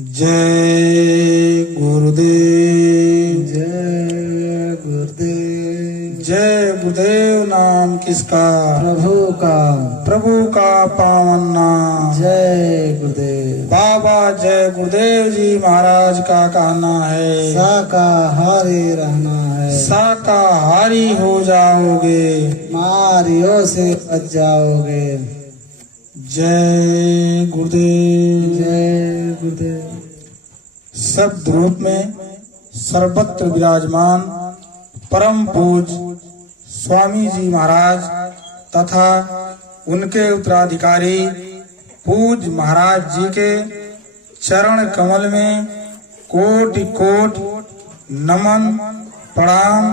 जय गुरुदेव। जय गुरुदेव। जय गुरुदेव नाम किसका? प्रभु का पावन नाम। जय गुरुदेव। बाबा जय गुरुदेव जी महाराज का कहना है, शाकाहारी रहना है, शाकाहारी हो जाओगे, मारियों से बच जाओगे। जय गुरुदेव। जय गुरुदेव। शब्द रूप में सर्वत्र विराजमान परम पूज स्वामी जी महाराज तथा उनके उत्तराधिकारी पूज महाराज जी के चरण कमल में कोटि कोटि नमन प्रणाम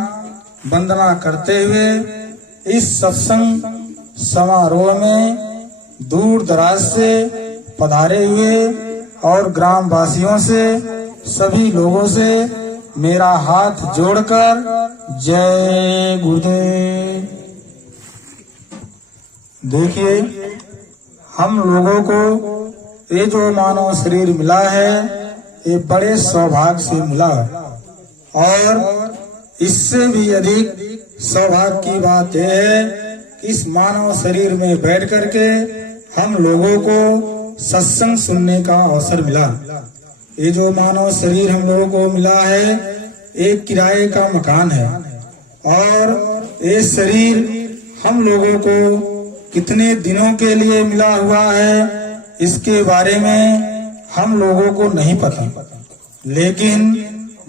वंदना करते हुए इस सत्संग समारोह में दूर दराज से पधारे हुए और ग्राम वासियों से सभी लोगों से मेरा हाथ जोड़कर जय गुरुदेव। देखिए, हम लोगों को ये जो मानव शरीर मिला है ये बड़े सौभाग्य से मिला और इससे भी अधिक सौभाग्य की बात यह है कि इस मानव शरीर में बैठ करके हम लोगों को सत्संग सुनने का अवसर मिला। ये जो मानव शरीर हम लोगों को मिला है एक किराए का मकान है और ये शरीर हम लोगों को कितने दिनों के लिए मिला हुआ है इसके बारे में हम लोगों को नहीं पता, लेकिन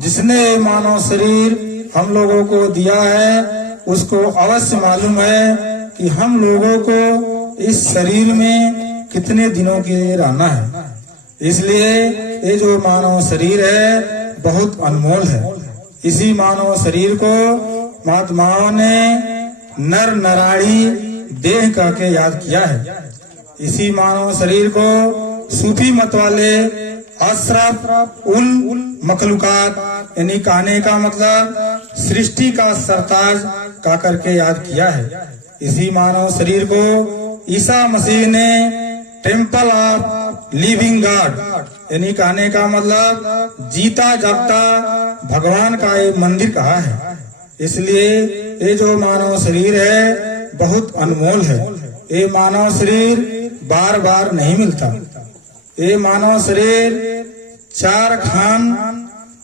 जिसने मानव शरीर हम लोगों को दिया है उसको अवश्य मालूम है कि हम लोगों को इस शरीर में कितने दिनों के रहना है। इसलिए ये जो मानव शरीर है बहुत अनमोल है। इसी मानव शरीर को महात्माओं ने नर नराड़ी देह कह के याद किया है। इसी मानव शरीर को सूफी मत वाले अशरफ उल मखलूकात यानी कहने का मतलब सृष्टि का सरताज कह करके याद किया है। इसी मानव शरीर को ईसा मसीह ने टेम्पल ऑफ लिविंग गॉड यानी कहने का मतलब जीता जागता भगवान का एक मंदिर कहा है। इसलिए ये जो मानव शरीर है बहुत अनमोल है। ये मानव शरीर बार बार नहीं मिलता। ये मानव शरीर 4 खान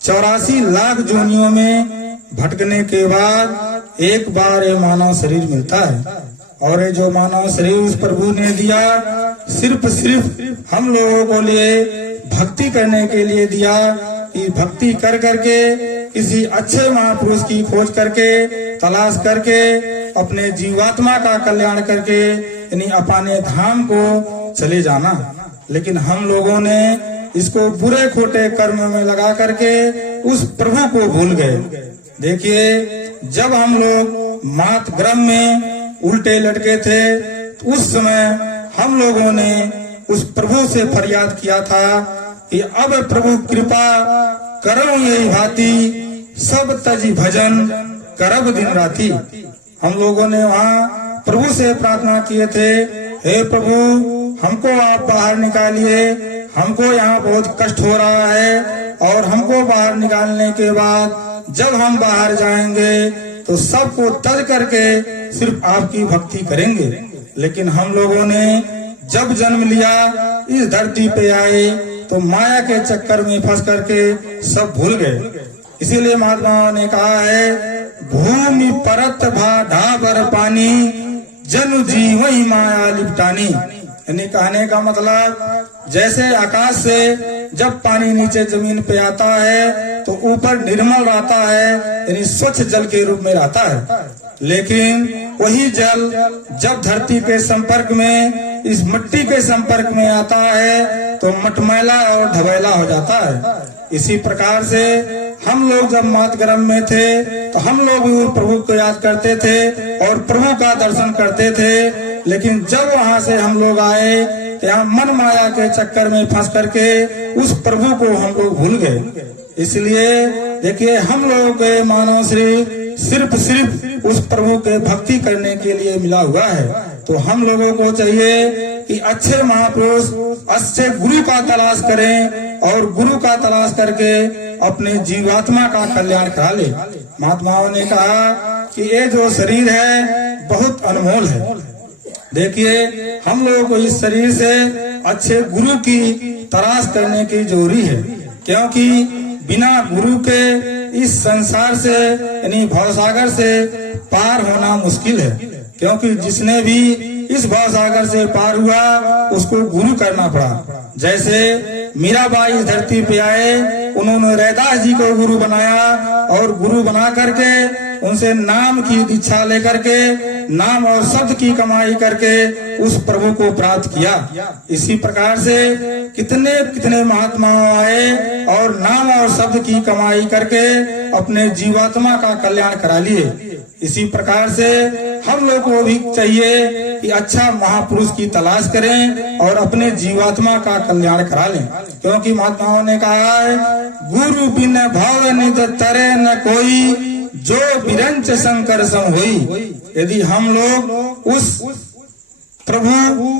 84 लाख जोनियों में भटकने के बाद एक बार ये मानव शरीर मिलता है और ये जो मानव शरीर उस प्रभु ने दिया सिर्फ हम लोगों को लिए भक्ति करने के लिए दिया कि भक्ति कर करके किसी अच्छे महापुरुष की खोज करके तलाश करके अपने जीवात्मा का कल्याण करके यानी अपने धाम को चले जाना। लेकिन हम लोगों ने इसको बुरे खोटे कर्म में लगा करके उस प्रभु को भूल गए। देखिए, जब हम लोग मात गर्भ में उल्टे लटके थे उस समय हम लोगों ने उस प्रभु से फरियाद किया था कि अब प्रभु कृपा करो यही भांति सब तजी भजन करब दिन राती। हम लोगों ने वहाँ प्रभु से प्रार्थना किए थे, हे प्रभु हमको आप बाहर निकालिए, हमको यहाँ बहुत कष्ट हो रहा है और हमको बाहर निकालने के बाद जब हम बाहर जाएंगे तो सबको तज करके सिर्फ आपकी भक्ति करेंगे। लेकिन हम लोगों ने जब जन्म लिया इस धरती पे आए तो माया के चक्कर में फंस करके सब भूल गए। इसीलिए महात्माओं ने कहा है भूमि परत भा ढाबर पानी जनु जीव ही माया लिपटानी। यानी कहने का मतलब जैसे आकाश से जब पानी नीचे जमीन पे आता है तो ऊपर निर्मल रहता है यानी स्वच्छ जल के रूप में रहता है, लेकिन वही जल जब धरती के संपर्क में इस मिट्टी के संपर्क में आता है तो मटमैला और ढबैला हो जाता है। इसी प्रकार से हम लोग जब मात गर्भ में थे तो हम लोग भी प्रभु को याद करते थे और प्रभु का दर्शन करते थे, लेकिन जब वहाँ से हम लोग आए तो यहाँ मन माया के चक्कर में फंस करके उस प्रभु को हम लोग भूल गए। इसलिए देखिए, हम लोगों के मानव शरीर सिर्फ उस प्रभु के भक्ति करने के लिए मिला हुआ है। तो हम लोगों को चाहिए कि अच्छे महापुरुष अच्छे गुरु का तलाश करें और गुरु का तलाश करके अपने जीवात्मा का कल्याण करा ले। महात्माओं ने कहा कि ये जो शरीर है बहुत अनमोल है। देखिए, हम लोगों को इस शरीर से अच्छे गुरु की तलाश करने की जरूरी है, क्योंकि बिना गुरु के इस संसार से यानी भवसागर से पार होना मुश्किल है। क्योंकि जिसने भी इस भवसागर से पार हुआ उसको गुरु करना पड़ा। जैसे मीराबाई इस धरती पे आए, उन्होंने रैदास जी को गुरु बनाया और गुरु बना करके उनसे नाम की दीक्षा लेकर के नाम और शब्द की कमाई करके उस प्रभु को प्राप्त किया। इसी प्रकार से कितने कितने महात्मा आए और नाम और शब्द की कमाई करके अपने जीवात्मा का कल्याण करा लिए। इसी प्रकार से हम लोग को भी चाहिए कि अच्छा महापुरुष की तलाश करें और अपने जीवात्मा का कल्याण करा लें, क्योंकि महात्माओं ने कहा है, गुरु बिन भव निज तरे न कोई, जो बिरंच शंकर सम हुई। यदि हम लोग उस प्रभु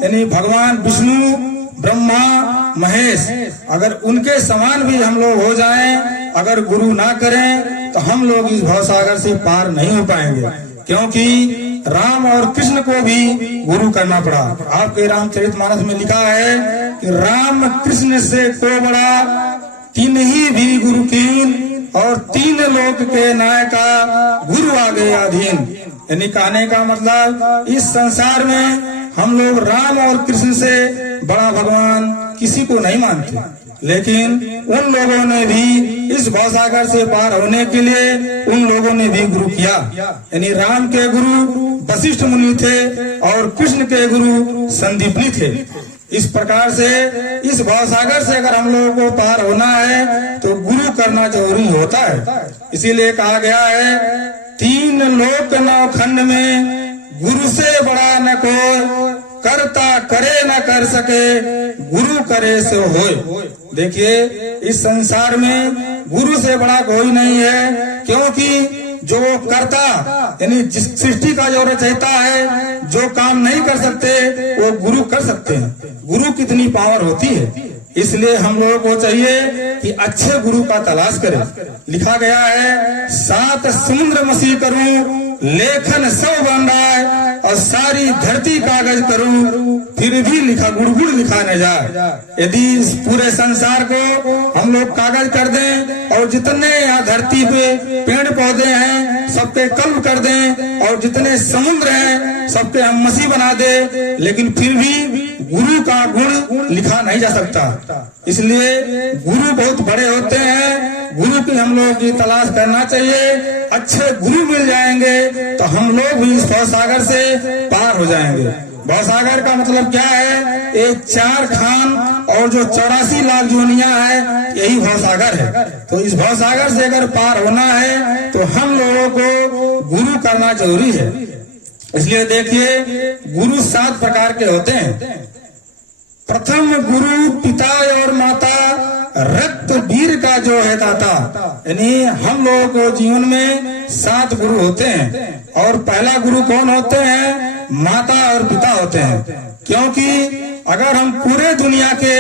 यानी भगवान विष्णु, ब्रह्मा, महेश, अगर उनके समान भी हम लोग हो जाएं, अगर गुरु ना करें तो हम लोग इस भवसागर से पार नहीं हो पाएंगे। क्योंकि राम और कृष्ण को भी गुरु करना पड़ा। आपके रामचरितमानस में लिखा है कि राम कृष्ण से को बड़ा तीन ही भी गुरु कीन, और तीन लोक के नायका गुरु आ गए अधीन। यानी कहने का मतलब इस संसार में हम लोग राम और कृष्ण से बड़ा भगवान किसी को नहीं मानते, लेकिन उन लोगों ने भी इस भवसागर से पार होने के लिए उन लोगों ने भी गुरु किया। यानी राम के गुरु वशिष्ठ मुनि थे और कृष्ण के गुरु संदीपनी थे। इस प्रकार से इस भवसागर से अगर हम लोगों को पार होना है तो गुरु करना जरूरी होता है। इसीलिए कहा गया है, तीन लोक नौ खंड में गुरु से बड़ा न कोई, करता करे न कर सके, गुरु करे सो होय। देखिए, इस संसार में गुरु से बड़ा कोई नहीं है, क्योंकि जो करता यानी जिस सृष्टि का जो रचयिता है, जो काम नहीं कर सकते वो गुरु कर सकते हैं। गुरु कितनी पावर होती है। इसलिए हम लोगों को चाहिए कि अच्छे गुरु का तलाश करें। लिखा गया है, 7 समुद्र मसी करूं, लेखन सब बन रहा है, और सारी धरती कागज करूं, फिर भी लिखा गुड़गुड़ लिखा न जाए। यदि इस पूरे संसार को हम लोग कागज कर दें और जितने यहाँ धरती पे पेड़ पौधे हैं सबके कल्प कर दें, और जितने समुद्र हैं सबके हम मसी बना दे, लेकिन फिर भी गुरु का गुण लिखा नहीं जा सकता। इसलिए गुरु बहुत बड़े होते हैं। गुरु की हम लोग की तलाश करना चाहिए। अच्छे गुरु मिल जाएंगे तो हम लोग भी इस भवसागर से पार हो जाएंगे। भवसागर का मतलब क्या है? ये 4 खान और जो 84 लाख जोनियां है, यही भवसागर है। तो इस भवसागर से अगर पार होना है तो हम लोगों को गुरु करना जरूरी है। इसलिए देखिए, गुरु 7 प्रकार के होते हैं। प्रथम गुरु पिता और माता, रक्त वीर का जो है दाता। यानी हम लोगों को जीवन में 7 गुरु होते हैं, और पहला गुरु कौन होते हैं? माता और पिता होते हैं। क्योंकि अगर हम पूरे दुनिया के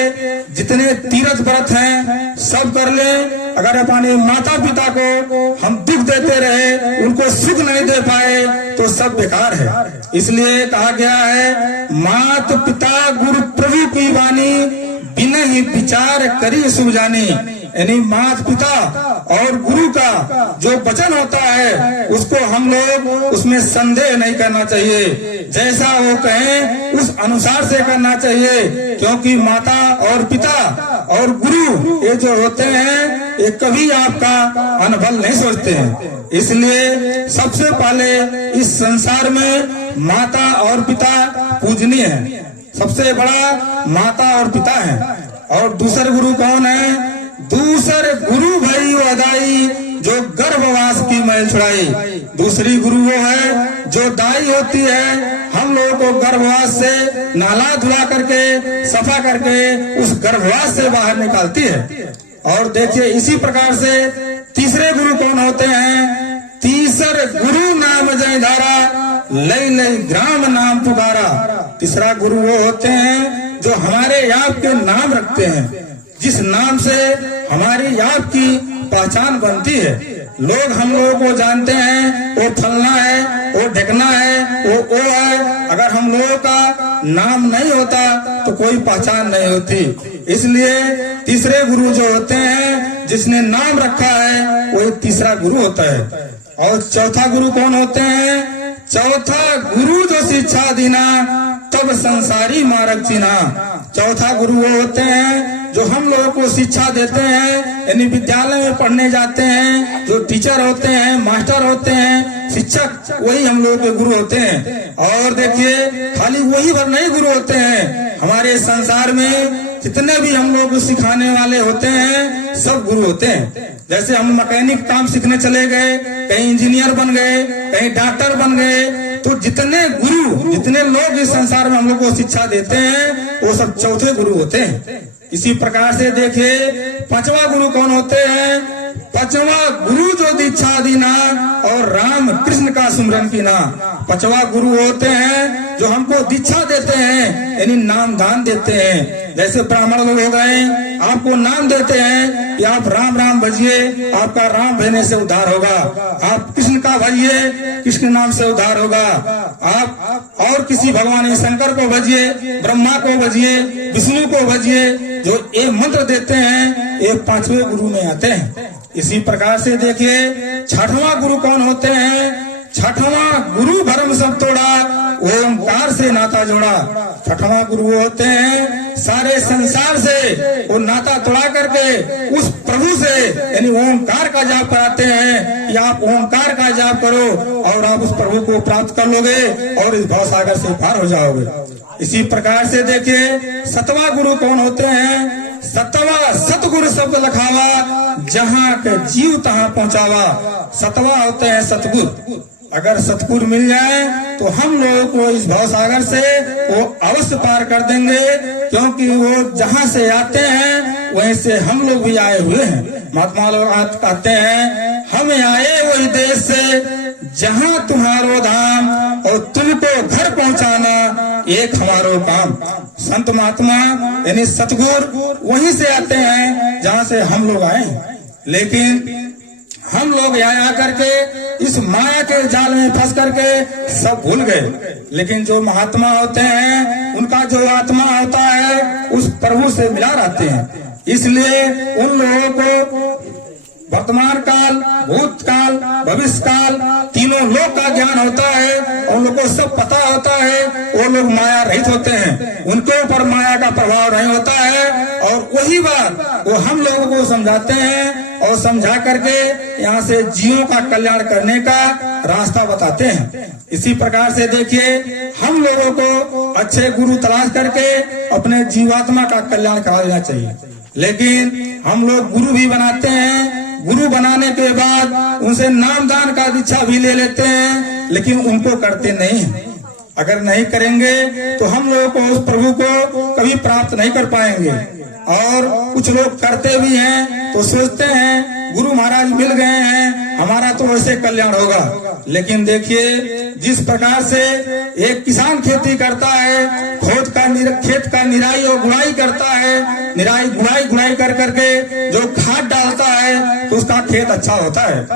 जितने तीर्थ व्रत हैं सब कर लें, अगर अपने माता पिता को हम दुख देते रहे, उनको सुख नहीं दे पाए, तो सब बेकार है। इसलिए कहा गया है, मात पिता गुरु प्रभु की वाणी, बिना ही विचार करी सुजानी। यानी माता पिता और गुरु का जो वचन होता है उसको हम लोग उसमें संदेह नहीं करना चाहिए। जैसा वो कहें उस अनुसार से करना चाहिए, क्योंकि माता और पिता और गुरु ये जो होते हैं ये कभी आपका अनबल नहीं सोचते हैं। इसलिए सबसे पहले इस संसार में माता और पिता पूजनीय है। सबसे बड़ा माता और पिता है। और दूसरे गुरु कौन है? दूसरे गुरु भई अदाई, जो गर्भवास की मैल छुड़ाई। दूसरी गुरु वो है जो दाई होती है, हम लोगों को गर्भवास से नहला धुला करके सफा करके उस गर्भवास से बाहर निकालती है। और देखिए, इसी प्रकार से तीसरे गुरु कौन होते हैं? तीसर गुरु नाम जय धारा, लई लई ग्राम नाम पुकारा। तीसरा गुरु वो होते हैं जो हमारे आप के नाम रखते हैं। जिस नाम से हमारी आपकी पहचान बनती है। लोग हम लोगों को जानते हैं, वो फलना है, वो ढकना है, वो है। अगर हम लोगों का नाम नहीं होता तो कोई पहचान नहीं होती। इसलिए तीसरे गुरु जो होते हैं, जिसने नाम रखा है, वो तीसरा गुरु होता है। और चौथा गुरु कौन होते हैं? चौथा गुरु जो शिक्षा दीना तब संसारी मार्ग चीना। चौथा गुरु वो होते हैं जो हम लोगों को शिक्षा देते हैं, यानी विद्यालय में पढ़ने जाते हैं, जो टीचर होते हैं, मास्टर होते हैं, शिक्षक, वही हम लोगों के गुरु होते हैं। और देखिए, खाली वही भर नहीं गुरु होते हैं, हमारे संसार में जितने भी हम लोग सिखाने वाले होते हैं, सब गुरु होते हैं। जैसे हम मैकेनिक काम सीखने चले गए, कहीं इंजीनियर बन गए, कहीं डॉक्टर बन गए, तो जितने गुरु, जितने लोग इस संसार में हम लोग को शिक्षा देते हैं, वो सब चौथे गुरु होते हैं। इसी प्रकार से देखिए, पांचवा गुरु कौन होते हैं? पांचवा गुरु जो दीक्षा दीना और राम कृष्ण का सुमरन कीना। पांचवा गुरु होते हैं जो हमको दीक्षा देते हैं, यानी नाम दान देते हैं। जैसे ब्राह्मण लोग हो गए, आपको नाम देते हैं कि आप राम राम भजिए, आपका राम भजने से उद्धार होगा। आप कृष्ण का भजिए, कृष्ण नाम से उद्धार होगा। आप और किसी भगवान शंकर को भजिए, ब्रह्मा को भजिए, विष्णु को भजिए। जो ये मंत्र देते हैं, ये पांचवें गुरु में आते हैं। इसी प्रकार से देखिए, छठवां गुरु कौन होते हैं? छठवां गुरु भरम सब तोड़ा, ओंकार से नाता जोड़ा। छठवां गुरु होते हैं सारे संसार से वो नाता तोड़ा करके उस प्रभु से, यानी ओंकार का जाप कराते हैं कि आप ओंकार का जाप करो और आप उस प्रभु को प्राप्त कर लोगे और इस भवसागर से पार हो जाओगे। इसी प्रकार से देखिए, सतवां गुरु कौन होते हैं? सतवा सतगुरु शब्द लखावा, जहाँ के जीव तहाँ पहुँचावा। सतवा होते हैं सतगुरु। अगर सतगुरु मिल जाए तो हम लोगों को इस भवसागर से वो अवश्य पार कर देंगे, क्योंकि वो जहाँ से आते हैं वहीं से हम लोग भी आए हुए हैं। महात्मा लोग कहते हैं, हम आए वही देश से जहाँ तुम्हारो धाम, और तुमको घर पहुँचाना एक हमारो काम। संत महात्मा यानी सतगुरु वहीं से आते हैं जहाँ से हम लोग आए हैं। लेकिन हम लोग यहाँ आकर के इस माया के जाल में फंस करके सब भूल गए। लेकिन जो महात्मा होते हैं, उनका जो आत्मा होता है, उस प्रभु से मिला रहते हैं। इसलिए उन लोगों को वर्तमान काल, भूतकाल, भविष्य काल, तीनों लोक का ज्ञान होता है। उन लोगों को सब पता होता है। वो लोग माया रहित होते हैं, उनके ऊपर माया का प्रभाव नहीं होता है। और वही बात वो हम लोगों को समझाते हैं और समझा करके यहाँ से जीवों का कल्याण करने का रास्ता बताते हैं। इसी प्रकार से देखिए, हम लोगों को अच्छे गुरु तलाश करके अपने जीवात्मा का कल्याण करा देना चाहिए। लेकिन हम लोग गुरु भी बनाते हैं, गुरु बनाने के बाद उनसे नाम दान का दीक्षा भी ले लेते हैं, लेकिन उनको करते नहीं। अगर नहीं करेंगे तो हम लोगों को उस प्रभु को कभी प्राप्त नहीं कर पाएंगे। और कुछ लोग करते भी हैं तो सोचते हैं गुरु महाराज मिल गए हैं, हमारा तो वैसे कल्याण होगा। लेकिन देखिए, जिस प्रकार से एक किसान खेती करता है, खेत का निराई और गुड़ाई करता है, निराई गुड़ाई कर करके जो खाद डालता है तो उसका खेत अच्छा होता है।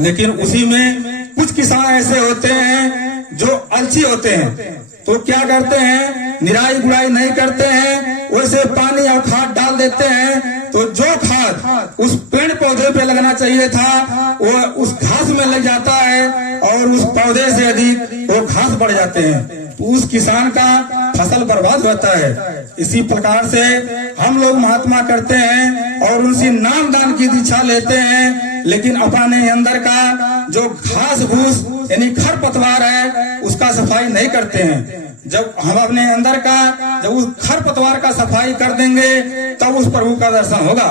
लेकिन उसी में कुछ किसान ऐसे होते हैं जो आलसी होते हैं, तो क्या करते हैं, निराई गुड़ाई नहीं करते हैं, वैसे पानी और खाद डाल देते हैं। तो जो खाद उस पेड़ पौधे पे लगना चाहिए था, वो उस घास में लग जाता है और उस पौधे से अधिक वो घास बढ़ जाते हैं, तो उस किसान का फसल बर्बाद होता है। इसी प्रकार से हम लोग महात्मा करते हैं और उनसे नाम दान की दीक्षा लेते हैं, लेकिन अपने अंदर का जो घास भूस यानी खरपतवार है उसका सफाई नहीं करते हैं। जब हम अपने अंदर का जब उस खरपतवार का सफाई कर देंगे तब उस प्रभु का दर्शन होगा।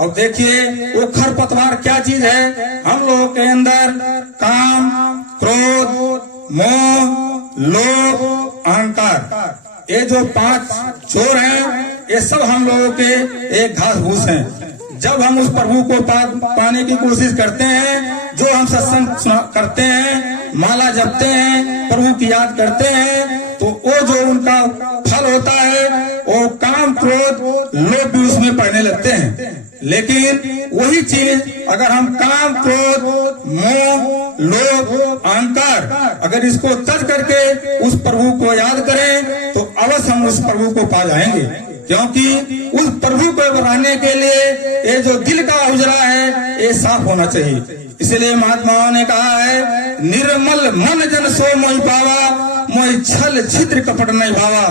और देखिए, वो खरपतवार क्या चीज है? हम लोगों के अंदर काम, क्रोध, मोह, लोभ, अहंकार, ये जो 5 चोर हैं, ये सब हम लोगों के एक घास भूस हैं। जब हम उस प्रभु को पाने की कोशिश करते हैं, जो हम सत्संग करते हैं, माला जपते हैं, प्रभु की याद करते हैं, तो वो जो उनका फल होता है वो काम क्रोध लोभ भी उसमें पड़ने लगते हैं। लेकिन वही चीज अगर हम काम क्रोध मोह लोभ अहंकार अगर इसको तज करके उस प्रभु को याद करें तो अवश्य हम उस प्रभु को पा जाएंगे। क्योंकि उस प्रभु को बनाने के लिए ये जो दिल का उजरा है ये साफ होना चाहिए। इसलिए महात्माओं ने कहा है निर्मल मन जन सो मोहि पावा, मोहि छल छिद्र कपट नहीं भावा।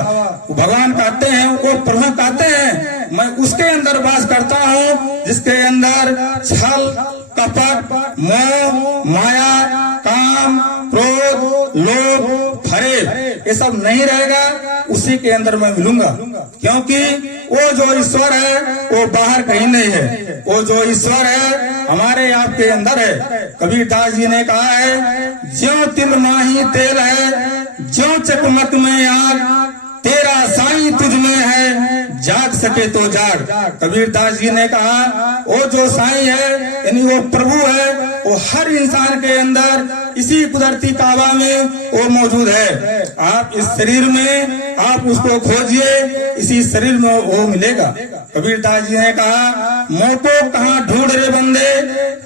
भगवान कहते हैं, वो प्रभु कहते हैं मैं उसके अंदर वास करता हूँ जिसके अंदर छल कपट मोह माया काम क्रोध लोभ फरेब ये सब नहीं रहेगा, उसी के अंदर मैं मिलूंगा। क्योंकि वो जो ईश्वर है वो बाहर कहीं नहीं है, वो जो ईश्वर है हमारे आपके अंदर है। कबीर दास जी ने कहा है ज्यों तिल माही तेल है, ज्यों चकमक में आग, तेरा साईं तुझ में है, जाग सके तो जाग। कबीर दास जी ने कहा वो जो साईं है यानी वो प्रभु है, वो हर इंसान के अंदर इसी कुदरती काबा में वो मौजूद है। आप इस शरीर में आप उसको खोजिए, इसी शरीर में वो मिलेगा। कबीर दास जी ने कहा मोको कहाँ ढूंढ रे बंदे,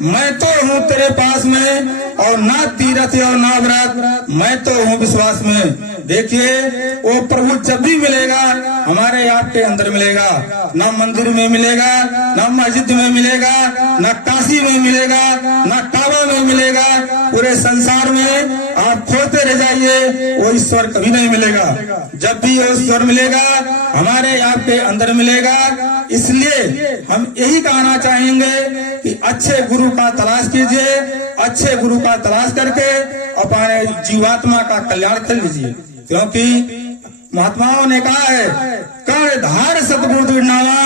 मैं तो हूँ तेरे पास में, और ना तीरथ और ना व्रत मैं तो हूँ विश्वास में। देखिए वो प्रभु जब भी मिलेगा हमारे आपके अंदर मिलेगा, ना मंदिर में मिलेगा, ना मस्जिद में मिलेगा, ना काशी में मिलेगा, ना काबा में मिलेगा। पूरे संसार में आप खोजते रह जाइए वो ईश्वर कभी नहीं मिलेगा। जब भी वो ईश्वर मिलेगा हमारे आपके अंदर मिलेगा। इसलिए हम यही कहना चाहेंगे कि अच्छे गुरु का तलाश कीजिए, अच्छे गुरु का तलाश करके अपने जीवात्मा का कल्याण कर लीजिए। क्योंकि महात्माओं ने कहा है कर्णधार सतगुरु दुर्नावा,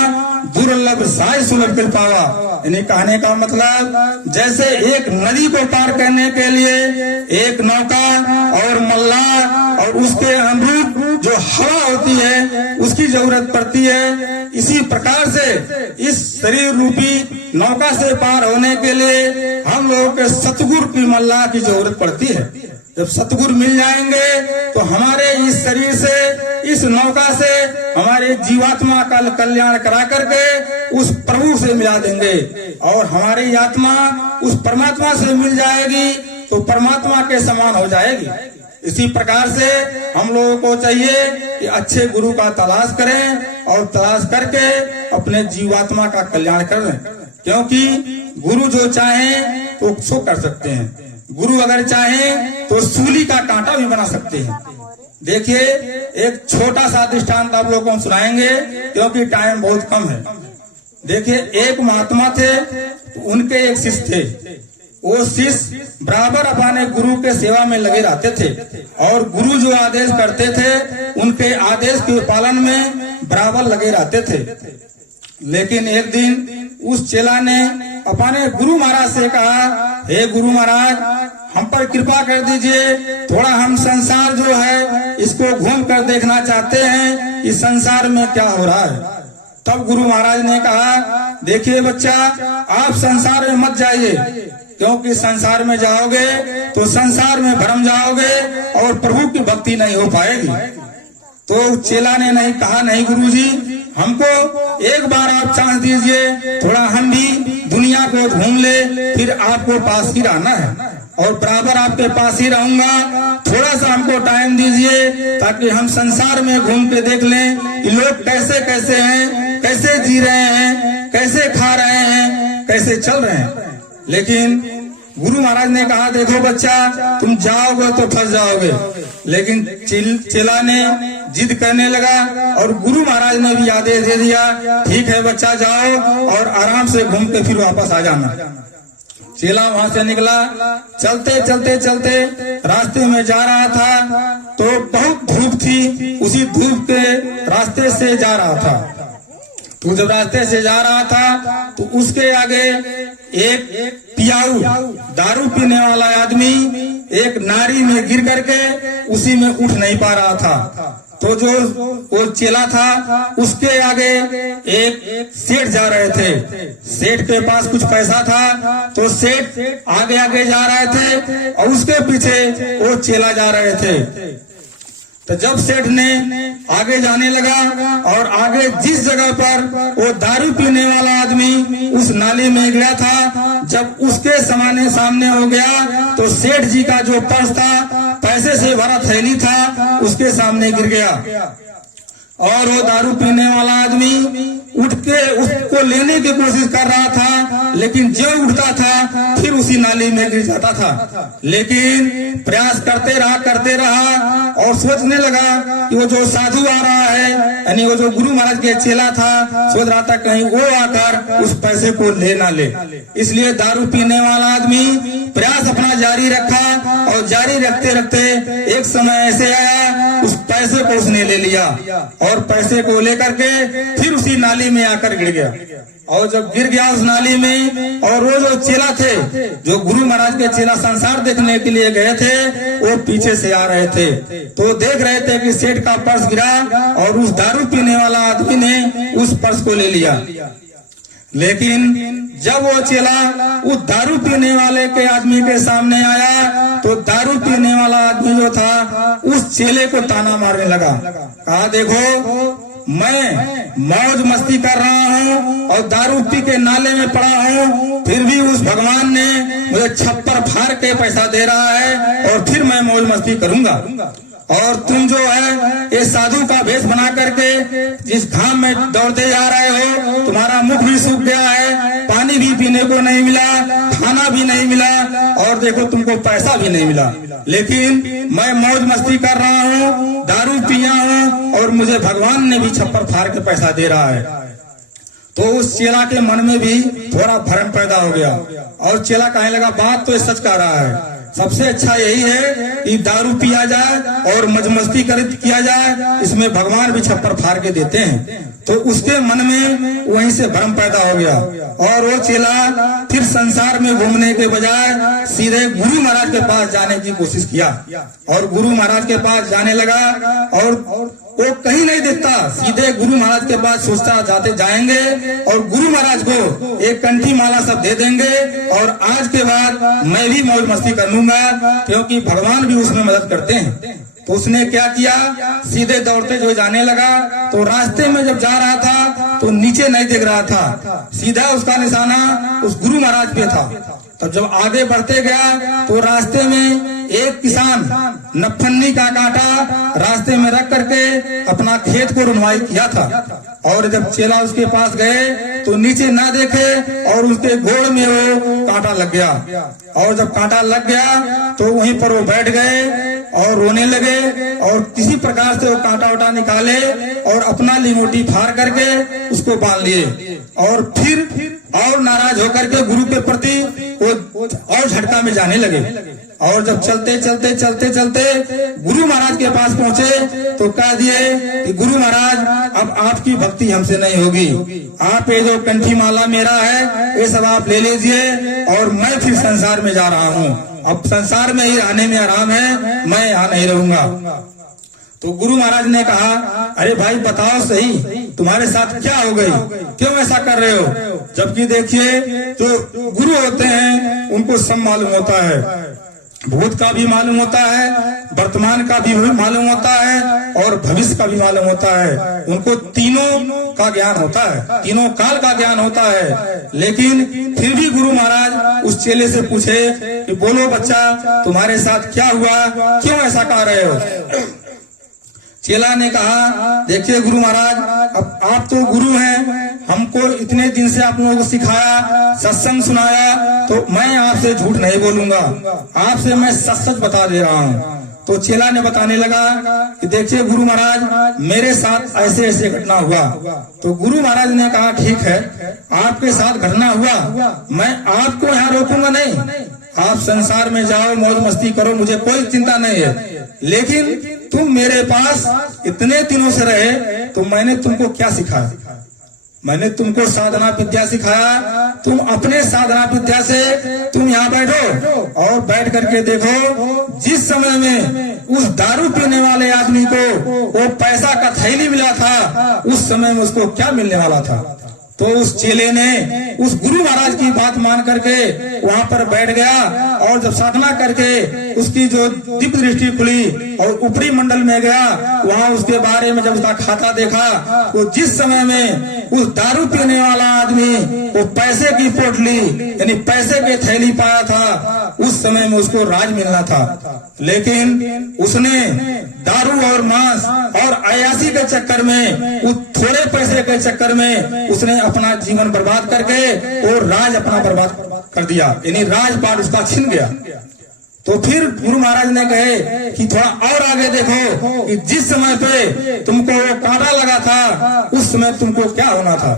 दुर्लभ साई सुलभ कृपावा। यानी कहने का मतलब जैसे एक नदी को पार करने के लिए एक नौका और मल्लाह और उसके अनुरूप जो हवा होती है उसकी जरूरत पड़ती है, इसी प्रकार से इस शरीर रूपी नौका से पार होने के लिए हम लोगों के सतगुरु की मल्लाह की जरूरत पड़ती है। जब सतगुरु मिल जाएंगे तो हमारे इस शरीर से इस नौका से हमारे जीवात्मा का कल्याण करा करके उस प्रभु से मिला देंगे, और हमारी आत्मा उस परमात्मा से मिल जाएगी तो परमात्मा के समान हो जाएगी। इसी प्रकार से हम लोगों को चाहिए कि अच्छे गुरु का तलाश करें और तलाश करके अपने जीवात्मा का कल्याण करें। क्योंकि गुरु जो चाहे तो सो कर सकते हैं, गुरु अगर चाहे तो सूली का कांटा भी बना सकते हैं। देखिए एक छोटा सा दृष्टांत आप लोगों को हम सुनाएंगे क्योंकि टाइम बहुत कम है। देखिए एक महात्मा थे, उनके एक शिष्य थे। वो शिष्य बराबर अपने गुरु के सेवा में लगे रहते थे और गुरु जो आदेश करते थे उनके आदेश के पालन में बराबर लगे रहते थे। लेकिन एक दिन उस चेला ने अपने गुरु महाराज से कहा, हे गुरु महाराज हम पर कृपा कर दीजिए, थोड़ा हम संसार जो है इसको घूम कर देखना चाहते हैं, इस संसार में क्या हो रहा है। तब गुरु महाराज ने कहा, देखिए बच्चा आप संसार में मत जाइए, क्योंकि संसार में जाओगे तो संसार में भरम जाओगे और प्रभु की भक्ति नहीं हो पाएगी। तो चेला ने नहीं कहा, नहीं गुरुजी हमको एक बार आप चांस दीजिए, थोड़ा हम भी दुनिया को घूम ले, फिर आपको पास ही रहना है और बराबर आपके पास ही रहूंगा। थोड़ा सा हमको टाइम दीजिए ताकि हम संसार में घूम के देख लें कि लोग कैसे कैसे हैं, कैसे जी रहे हैं, कैसे खा रहे हैं, कैसे चल रहे हैं। लेकिन गुरु महाराज ने कहा, देखो बच्चा तुम जाओगे तो फंस जाओगे। लेकिन चेला ने जिद करने लगा और गुरु महाराज ने भी आदेश दे दिया, ठीक है बच्चा जाओ और आराम से घूम के फिर वापस आ जाना। चेला वहां से निकला, चलते चलते चलते रास्ते में जा रहा था तो बहुत धूप थी, उसी धूप के रास्ते से जा रहा था। तो जब रास्ते से जा रहा था तो उसके आगे एक पियाऊ दारू पीने वाला आदमी एक नारी में गिर करके उसी में उठ नहीं पा रहा था। तो जो वो चेला था उसके आगे एक सेठ जा रहे थे, सेठ के पास कुछ पैसा था तो सेठ आगे आगे जा रहे थे और उसके पीछे वो चेला जा रहे थे। तो जब सेठ ने आगे जाने लगा और आगे जिस जगह पर वो दारू पीने वाला आदमी उस नाली में गिरा था, जब उसके सामने हो गया तो सेठ जी का जो पर्स था, पैसे से भरा थैली था, उसके सामने गिर गया और वो दारू पीने वाला आदमी उठ के उसको लेने की कोशिश कर रहा था, लेकिन जो उठता था फिर उसी नाली में गिर जाता था। लेकिन प्रयास करते रहा और सोचने लगा कि वो जो साधु आ रहा है, यानी वो जो गुरु महाराज के चेला था, सोच रहा था कहीं वो आकर उस पैसे को ले ना ले। इसलिए दारू पीने वाला आदमी प्रयास अपना जारी रखा और जारी रखते रखते एक समय ऐसे आया, उस पैसे को उसने ले लिया और पैसे को लेकर के फिर उसी नाली में आकर गिर गया। और जब गिर गया उस नाली में, और वो जो चेला थे, जो गुरु महाराज के चेला संसार देखने के लिए गए थे, वो पीछे से आ रहे थे, तो देख रहे थे कि सेठ का पर्स गिरा और उस दारू पीने वाला आदमी ने उस पर्स को ले लिया। लेकिन जब वो चेला उस दारू पीने वाले के आदमी के सामने आया तो दारू पीने वाला आदमी जो था उस चेले को ताना मारने लगा। कहा, देखो मैं मौज मस्ती कर रहा हूँ और दारू पी के नाले में पड़ा हूँ, फिर भी उस भगवान ने मुझे छप्पर फाड़ के पैसा दे रहा है और फिर मैं मौज मस्ती करूंगा। और तुम जो है ये साधु का भेष बना करके जिस घाम में दौड़ते जा रहे हो, तुम्हारा मुख भी सूख गया है, पानी भी पीने को नहीं मिला, खाना भी नहीं मिला और देखो तुमको पैसा भी नहीं मिला, लेकिन मैं मौज मस्ती कर रहा हूँ, दारू पिया हूँ और मुझे भगवान ने भी छप्पर फाड़ के पैसा दे रहा है। तो उस चेला के मन में भी थोड़ा भ्रम पैदा हो गया और चेला कहने लगा, बात तो सच कह रहा है, सबसे अच्छा यही है कि दारू पिया जाए और मौज-मस्ती किया जाए, इसमें भगवान भी छप्पर फाड़ के देते हैं। तो उसके मन में वहीं से भ्रम पैदा हो गया और वो चेला फिर संसार में घूमने के बजाय सीधे गुरु महाराज के पास जाने की कोशिश किया और गुरु महाराज के पास जाने लगा और वो कहीं नहीं दिखता, सीधे गुरु महाराज के पास सोचता जाएंगे और गुरु महाराज को एक कंठी माला सब दे देंगे और आज के बाद मैं भी मौज मस्ती कर लूंगा, क्योंकि भगवान भी उसमें मदद करते हैं। तो उसने क्या किया, सीधे दौड़ते जो जाने लगा, तो रास्ते में जब जा रहा था तो नीचे नहीं दिख रहा था, सीधा उसका निशाना उस गुरु महाराज पे था। तब जब आगे बढ़ते गया तो रास्ते में एक किसान नफन्नी का कांटा रास्ते में रख करके अपना खेत को रुनवाई किया था और जब चेला उसके पास गए तो नीचे ना देखे और उसके घोड़ में वो कांटा लग गया और जब कांटा लग गया तो वहीं पर वो बैठ गए और रोने लगे और किसी प्रकार से वो कांटा उटा निकाले और अपना लिंगोटी फाड़ करके उसको बांध लिए और फिर और नाराज होकर के गुरु के प्रति वो और झटका में जाने लगे। और जब चलते गुरु महाराज के पास पहुंचे तो कह दिए कि गुरु महाराज अब आपकी भक्ति हमसे नहीं होगी, आप ये जो कंठी माला मेरा है ये सब आप ले लीजिए और मैं फिर संसार में जा रहा हूँ, अब संसार में ही रहने में आराम है, मैं यहाँ नहीं रहूंगा। तो गुरु महाराज ने कहा, अरे भाई बताओ सही तुम्हारे साथ क्या हो गई, क्यों ऐसा कर रहे हो? जबकि देखिए जो गुरु होते हैं उनको सब मालूम होता है, भूत का भी मालूम होता है, वर्तमान का भी मालूम होता है और भविष्य का भी मालूम होता है, उनको तीनों का ज्ञान होता है, तीनों काल का ज्ञान होता है। लेकिन फिर भी गुरु महाराज उस चेले से पूछे कि बोलो बच्चा तुम्हारे साथ क्या हुआ, क्यों ऐसा कह रहे हो? चेला ने कहा, देखिए गुरु महाराज अब आप तो गुरु हैं, हमको इतने दिन से आप लोगों को सिखाया, सत्संग सुनाया, तो मैं आपसे झूठ नहीं बोलूंगा, आपसे मैं सच बता दे रहा हूँ। तो चेला ने बताने लगा कि देखिए गुरु महाराज मेरे साथ ऐसे ऐसे घटना हुआ। तो गुरु महाराज ने कहा, ठीक है आपके साथ घटना हुआ, मैं आपको यहाँ रोकूंगा नहीं, आप संसार में जाओ मौज मस्ती करो, मुझे कोई चिंता नहीं है, लेकिन तुम मेरे पास इतने दिनों से रहे तो मैंने तुमको क्या सिखाया? मैंने तुमको साधना विद्या सिखाया, तुम अपने साधना विद्या से तुम यहाँ बैठो और बैठ करके देखो, जिस समय में उस दारू पीने वाले आदमी को वो पैसा का थैली मिला था, उस समय में उसको क्या मिलने वाला था? तो उस चेले ने उस गुरु महाराज की बात मान करके वहां पर बैठ गया और जब साधना करके उसकी जो दिव्य दृष्टि खुली और ऊपरी मंडल में गया, वहां उसके बारे में जब उसका खाता देखा, वो जिस समय में उस दारू पीने वाला आदमी वो पैसे की पोटली यानी पैसे की थैली पाया था, उस समय में उसको राज मिलना था। लेकिन उसने दारू और मांस और अयासी के चक्कर में, उस थोड़े पैसे के चक्कर में उसने अपना जीवन बर्बाद करके और राज अपना बर्बाद कर दिया, यानी राजपाट उसका छिन गया। तो फिर गुरु महाराज ने कहे कि थोड़ा और आगे देखो कि जिस समय पे तुमको वो कांटा लगा था उस समय तुमको क्या होना था।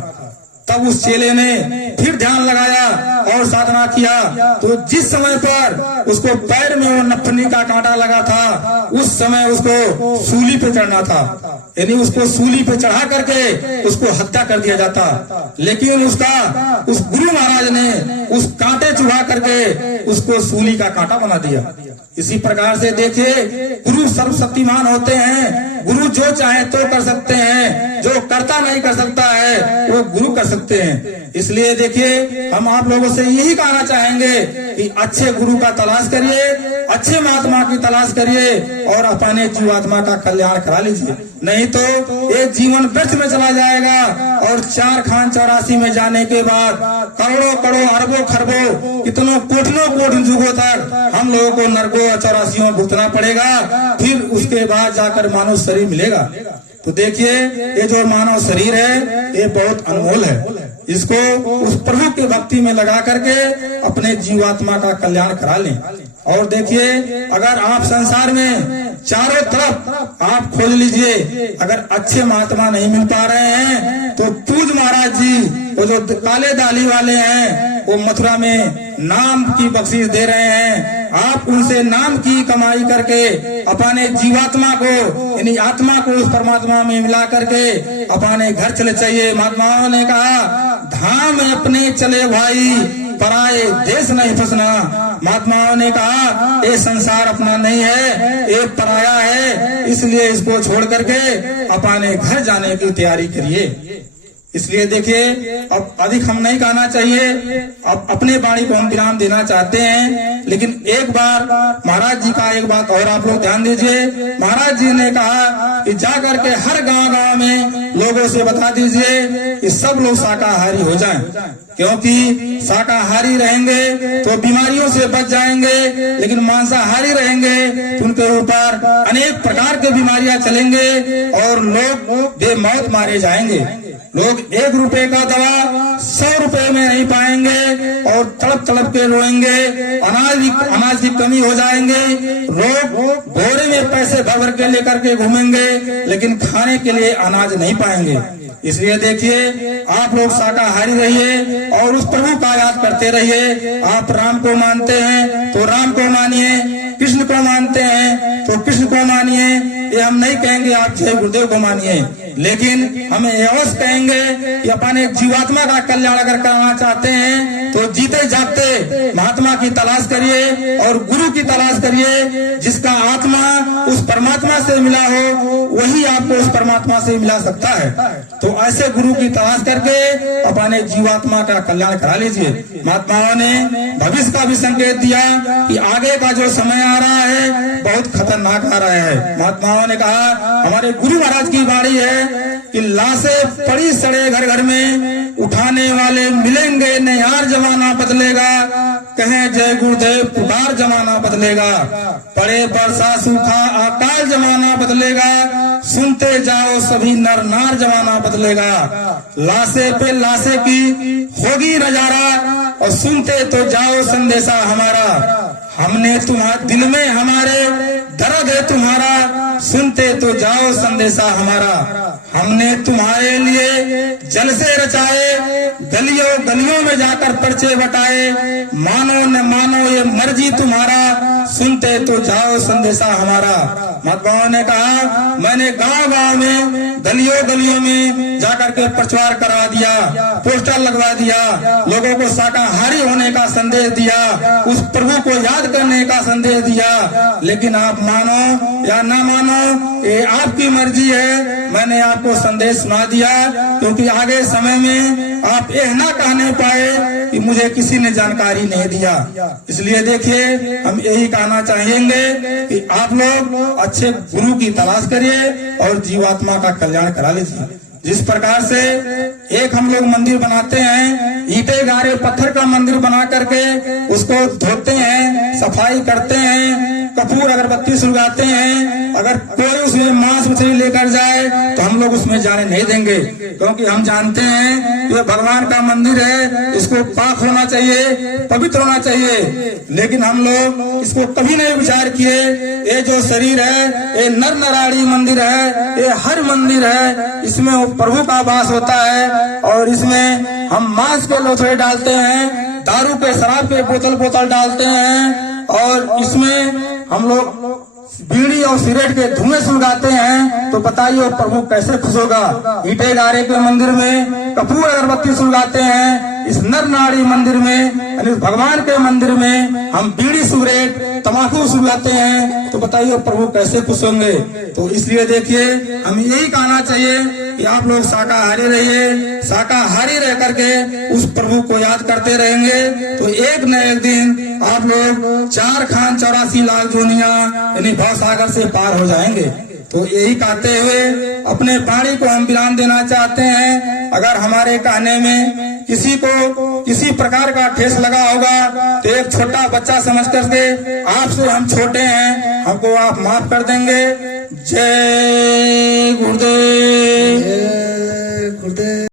तब उस चेले ने फिर ध्यान लगाया और साधना किया, तो जिस समय पर उसको पैर में वो नफनी का कांटा लगा था उस समय उसको सूली पे चढ़ना था, यानी उसको सूली पे चढ़ा करके उसको हत्या कर दिया जाता। लेकिन उस गुरु महाराज ने उस कांटे चुभा करके उसको सूली का कांटा बना दिया। इसी प्रकार से देखिए, गुरु सर्वशक्तिमान होते हैं। गुरु जो चाहे तो कर सकते हैं, जो करता नहीं कर सकता है वो गुरु कर सकते हैं। इसलिए देखिए, हम आप लोगों से यही कहना चाहेंगे कि अच्छे गुरु का तलाश करिए, अच्छे महात्मा की तलाश करिए और अपने जीवात्मा का कल्याण करा लीजिए। नहीं तो ये जीवन व्यर्थ में चला जाएगा और 4 खान 84 में जाने के बाद करोड़ों करोड़ों अरबों खरबों कितनों कोटियों कोटि युगों तक हम लोगों को नरकों 84 में भुगतना पड़ेगा। फिर उसके बाद जाकर मानव शरीर मिलेगा। तो देखिए, ये जो मानव शरीर है ये बहुत अनमोल है। इसको उस प्रभु के भक्ति में लगा करके अपने जीवात्मा का कल्याण करा लें। और देखिए, अगर आप संसार में चारों तरफ आप खोज लीजिए, अगर अच्छे महात्मा नहीं मिल पा रहे हैं तो पूज महाराज जी वो जो काले दाली वाले हैं वो मथुरा में नाम की बख्शीश दे रहे हैं। आप उनसे नाम की कमाई करके अपने जीवात्मा को यानी आत्मा को उस परमात्मा में मिला करके अपने घर चले चाहिए। महात्माओं ने कहा, धाम अपने चले भाई, पराए देश नहीं फंसना। महात्माओं ने कहा, ये संसार अपना नहीं है, ये पराया है, इसलिए इसको छोड़ करके अपने घर जाने की तैयारी करिए। इसलिए देखिए, अब अधिक हम नहीं कहना चाहिए, अब अपने वाणी को हम विराम देना चाहते हैं। लेकिन एक बार महाराज जी का एक बात और आप लोग ध्यान दीजिए। महाराज जी ने कहा कि जाकर के हर गांव-गांव में लोगों से बता दीजिए कि सब लोग शाकाहारी हो जाएं, क्योंकि शाकाहारी रहेंगे तो बीमारियों से बच जाएंगे, लेकिन मांसाहारी रहेंगे तो उनके ऊपर अनेक प्रकार के बीमारियां चलेंगे और लोग बेमौत मारे जाएंगे। लोग 1 रुपए का दवा 100 रुपए में नहीं पाएंगे और तड़प तड़प के रोएंगे। अनाज की कमी हो जाएंगे। लोग बोरे में पैसे भर के लेकर के घूमेंगे, लेकिन खाने के लिए अनाज नहीं पाएंगे। इसलिए देखिए, आप लोग शाकाहारी रहिए और उस प्रभु का याद करते रहिए। आप राम को मानते हैं तो राम को मानिए, कृष्ण को मानते हैं तो कृष्ण को मानिए। ये हम नहीं कहेंगे आप जय गुरुदेव को मानिए, लेकिन हमें अवश्य कहेंगे कि अपने जीवात्मा का कल्याण अगर करना चाहते हैं तो जीते जागते महात्मा की तलाश करिए और गुरु की तलाश करिए। जिसका आत्मा उस परमात्मा से मिला हो वही आपको उस परमात्मा से मिला सकता है। तो ऐसे गुरु की तलाश करके अपने जीवात्मा का कल्याण करा लीजिए। महात्माओं ने भविष्य का भी संकेत दिया कि आगे का जो समय आ रहा है बहुत खतरनाक आ रहा है। महात्माओं ने कहा, हमारे गुरु महाराज की वाणी है कि लाशें पड़ी सड़े घर घर में, उठाने वाले मिलेंगे नहीं, यार जमाना बदलेगा, कहें जय गुरुदेव पुकार जमाना बदलेगा, पड़े बरसा सूखा अकाल जमाना बदलेगा, सुनते जाओ सभी नर नार जमाना बदलेगा। लाशे पे लाशे की होगी नजारा और सुनते तो जाओ संदेशा हमारा, हमने तुम्हारे दिल में हमारे दर्द है तुम्हारा, सुनते तो जाओ संदेशा हमारा। हमने तुम्हारे लिए जलसे रचाए, गलियों गलियों में जाकर पर्चे बटाए, मानो न मानो ये मर्जी तुम्हारा, सुनते तो जाओ संदेशा हमारा। महात्माओं ने कहा, मैंने गांव गांव में गलियों गलियों में जाकर के प्रचार करा दिया, पोस्टर लगवा दिया, लोगों को शाकाहारी होने का संदेश दिया, उस प्रभु को याद करने का संदेश दिया। लेकिन आप मानो या ना मानो ये आपकी मर्जी है। मैंने आपको संदेश सुना दिया, क्योंकि आगे समय में आप यह ना कहने पाए कि मुझे किसी ने जानकारी नहीं दिया। इसलिए देखिए, हम यही कहना चाहेंगे कि आप लोग अच्छे गुरु की तलाश करिए और जीवात्मा का कल्याण करा लीजिए। जिस प्रकार से एक हम लोग मंदिर बनाते हैं, ईंटे गारे पत्थर का मंदिर बना करके उसको धोते हैं, सफाई करते हैं, कपूर अगरबत्ती सुलगाते हैं। अगर कोई उसमें मांस मछली लेकर जाए तो हम लोग उसमें जाने नहीं देंगे, क्योंकि हम जानते हैं ये भगवान का मंदिर है, इसको पाक होना चाहिए, पवित्र होना चाहिए। लेकिन हम लोग इसको कभी नहीं विचार किए। ये जो शरीर है ये नर नारायणी मंदिर है, ये हर मंदिर है, इसमें प्रभु का वास होता है और इसमें हम मांस के लोथड़े डालते हैं, दारू के शराब के बोतल डालते हैं और इसमें हम लोग बीड़ी और सिगरेट के धुएं सुलगाते हैं। तो बताइए प्रभु कैसे खुश होगा। ईंटे गारे के मंदिर में कपूर अगरबत्ती सुलगाते हैं, इस नर नारी मंदिर में यानी भगवान के मंदिर में हम बीड़ी सिगरेट तंबाकू सुलगाते हैं। तो बताइए प्रभु कैसे खुश होंगे। तो इसलिए देखिए, हमें यही कहना चाहिए कि आप लोग शाकाहारी रहिए। शाकाहारी रह करके उस प्रभु को याद करते रहेंगे तो एक न एक दिन आप लोग 4 खान 84 लाख जोनिया यानी भव सागर से पार हो जाएंगे। तो यही कहते हुए अपने वाणी को हम विराम देना चाहते हैं। अगर हमारे कहने में किसी को किसी प्रकार का ठेस लगा होगा तो एक छोटा बच्चा समझ करके आपसे हम छोटे हैं, हमको आप माफ कर देंगे। जय गुरुदेव। जय गुरुदेव।